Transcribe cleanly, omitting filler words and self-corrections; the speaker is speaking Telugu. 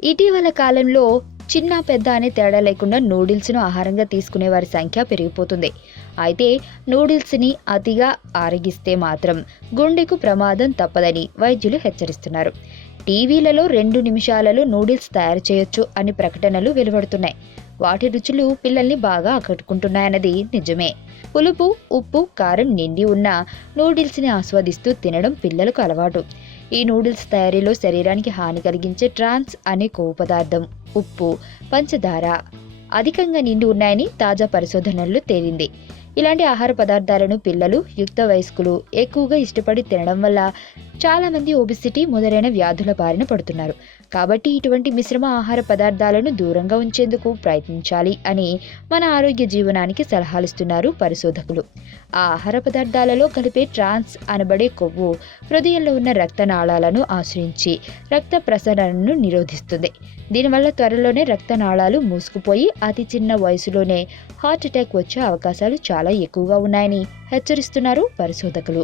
ఇటీవల కాలంలో చిన్న పెద్ద అనే తేడా లేకుండా నూడిల్స్ను ఆహారంగా తీసుకునే వారి సంఖ్య పెరిగిపోతుంది. అయితే నూడిల్స్ని అతిగా ఆరగిస్తే మాత్రం గుండెకు ప్రమాదం తప్పదని వైద్యులు హెచ్చరిస్తున్నారు. టీవీలలో 2 నిమిషాలలో నూడిల్స్ తయారు చేయొచ్చు అని ప్రకటనలు వెలువడుతున్నాయి. వాటి రుచులు పిల్లల్ని బాగా ఆకట్టుకుంటున్నాయన్నది నిజమే. పులుపు, ఉప్పు, కారం నిండి ఉన్న నూడిల్స్ని ఆస్వాదిస్తూ తినడం పిల్లలకు అలవాటు. ఈ నూడిల్స్ తయారీలో శరీరానికి హాని కలిగించే ట్రాన్స్ అనే కొవ్వు పదార్థం, ఉప్పు, పంచదార అధికంగా నిండి ఉన్నాయని తాజా పరిశోధనల్లో తేలింది. ఇలాంటి ఆహార పదార్థాలను పిల్లలు, యుక్త వయస్కులు ఎక్కువగా ఇష్టపడి తినడం వల్ల చాలామంది ఒబిసిటీ మొదలైన వ్యాధుల బారిన పడుతున్నారు. కాబట్టి ఇటువంటి మిశ్రమ ఆహార పదార్థాలను దూరంగా ఉంచేందుకు ప్రయత్నించాలి అని మన ఆరోగ్య జీవనానికి సలహాలిస్తున్నారు పరిశోధకులు. ఆ ఆహార పదార్థాలలో కలిపే ట్రాన్స్ అనబడే కొవ్వు హృదయంలో ఉన్న రక్తనాళాలను ఆశ్రయించి రక్త ప్రసరణను నిరోధిస్తుంది. దీనివల్ల త్వరలోనే రక్తనాళాలు మూసుకుపోయి అతి చిన్న వయసులోనే హార్ట్ అటాక్ వచ్చే అవకాశాలు చాలా ఎక్కువగా ఉన్నాయని హెచ్చరిస్తున్నారు పరిశోధకులు.